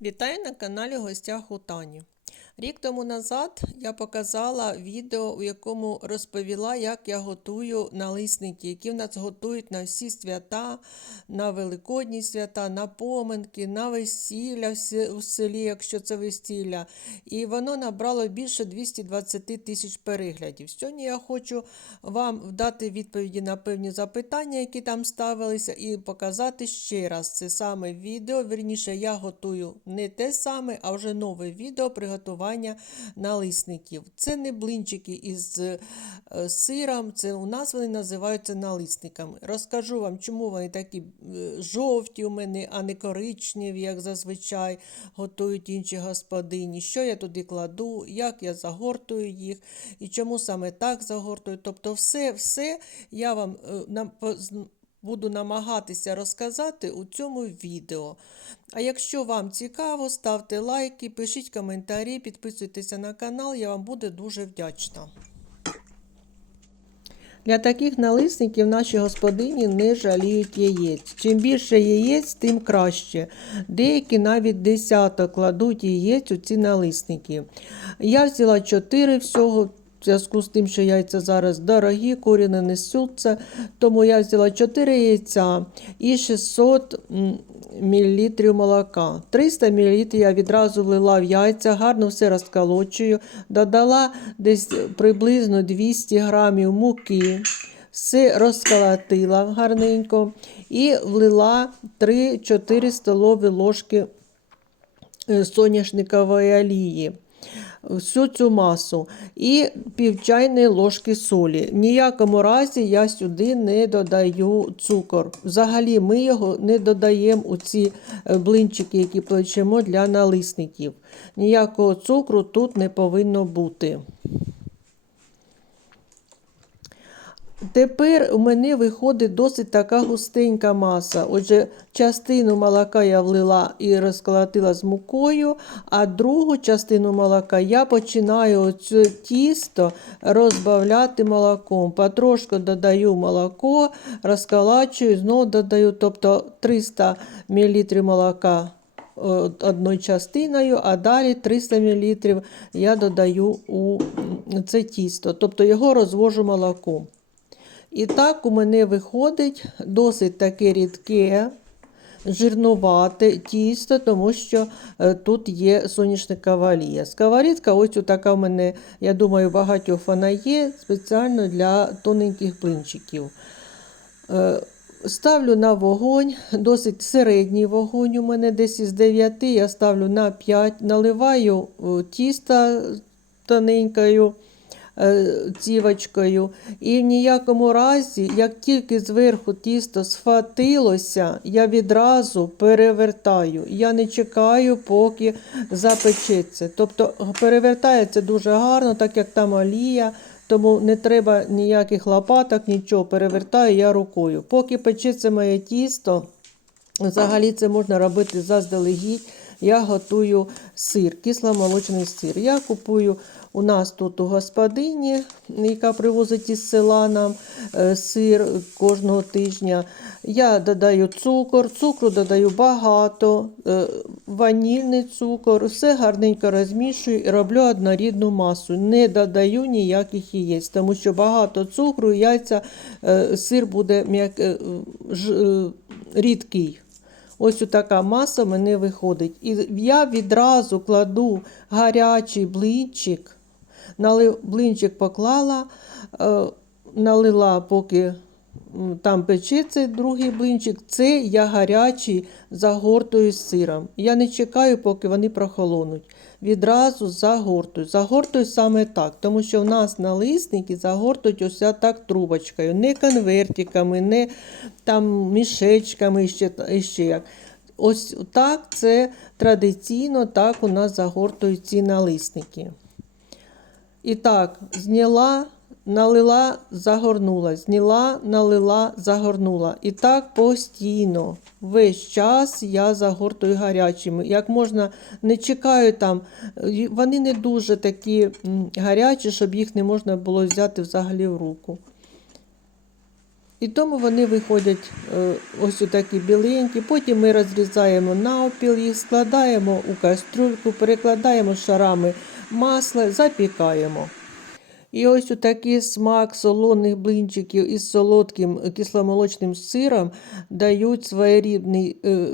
Вітаю на каналі Гостях у Тані. Рік тому назад я показала відео, у якому розповіла, як я готую налисники, які в нас готують на всі свята, на Великодні свята, на поминки, на весілля в селі, якщо це весілля. І воно набрало більше 220 тисяч переглядів. Сьогодні я хочу вам дати відповіді на певні запитання, які там ставилися, і показати ще раз це саме відео. Вірніше, я готую не те саме, а вже нове відео приготування налисників. Це не блинчики із е, сиром, це у нас вони називаються налисниками. Розкажу вам, чому вони такі е, жовті у мене, а не коричневі, як зазвичай готують інші господині. Що я туди кладу, як я загортую їх і чому саме так загортую. Тобто, все, все я вам е, буду намагатися розказати у цьому відео. А якщо вам цікаво, ставте лайки, пишіть коментарі, підписуйтеся на канал, я вам буду дуже вдячна. Для таких налисників наші господині не жаліють яєць. Чим більше яєць, тим краще. Деякі навіть десяток кладуть яєць у ці налисники. Я взяла 4 всього. Зв'язку з тим, що яйця зараз дорогі, курі не несуться, тому я взяла 4 яйця і 600 мл молока. 300 мл я відразу влила в яйця, гарно все розколочую, додала десь приблизно 200 грамів муки, все розколотила гарненько і влила 3-4 столові ложки е, соняшникової олії. Всю цю масу і пів чайної ложки солі. В ніякому разі я сюди не додаю цукор. Взагалі ми його не додаємо у ці е, блинчики, які плечемо для налисників. Ніякого цукру тут не повинно бути. Тепер у мене виходить досить така густенька маса. Отже, частину молока я влила і розколотила з мукою, а другу частину молока я починаю оце тісто розбавляти молоком. Потрошку додаю молоко, розколачую, знову додаю, тобто 300 мл молока одною частиною, а далі 300 мл я додаю у це тісто, тобто його розвожу молоком. І так у мене виходить досить таке рідке, жирнувате тісто, тому що е, тут є соняшникова олія. Сковорідка, ось така в мене, я думаю, багатьох вона є спеціально для тоненьких блинчиків. Е, Ставлю на вогонь, досить середній вогонь у мене десь із 9, я ставлю на 5, наливаю е, тісто тоненькою цівочкою. І в ніякому разі, як тільки зверху тісто схватилося, я відразу перевертаю. Я не чекаю, поки запечеться. Тобто перевертається дуже гарно, так як там олія. Тому не треба ніяких лопаток, нічого перевертаю я рукою. Поки печеться моє тісто, взагалі це можна робити заздалегідь. Я готую сир, кисломолочний сир. Я купую у нас тут у господині, яка привозить із села нам е, сир кожного тижня. Я додаю цукор, цукру додаю багато, е, ванільний цукор, все гарненько розмішую і роблю однорідну масу. Не додаю ніяких яєць, тому що багато цукру, яйця, е, сир буде м'як- рідкий. Ось така маса в мене виходить. І я відразу кладу гарячий блинчик, блинчик поклала, е, налила, поки там печеться другий блинчик. Це я гарячий загортую з сиром. Я не чекаю, поки вони прохолонуть. Відразу загортую. Загортую саме так, тому що в нас налисники загортують ось так трубочкою, не конвертиками, не там мішечками ще, ще як. Ось так це традиційно так у нас загортують ці налисники. І так, зняла, налила, загорнула, зняла, налила, загорнула. І так постійно. Весь час я загортую гарячими. Як можна, не чекаю там, вони не дуже такі гарячі, щоб їх не можна було взяти взагалі в руку. І тому вони виходять е, ось такі біленькі. Потім ми розрізаємо навпіл, їх складаємо у кастрюльку, перекладаємо шарами масла, запікаємо. І ось у такий смак солоних блинчиків із солодким е, кисломолочним сиром дають своєрідний е,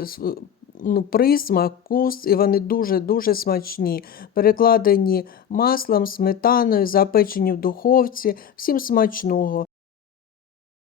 ну, присмак, вкус, і вони дуже-дуже смачні. Перекладені маслом, сметаною, запечені в духовці. Всім смачного.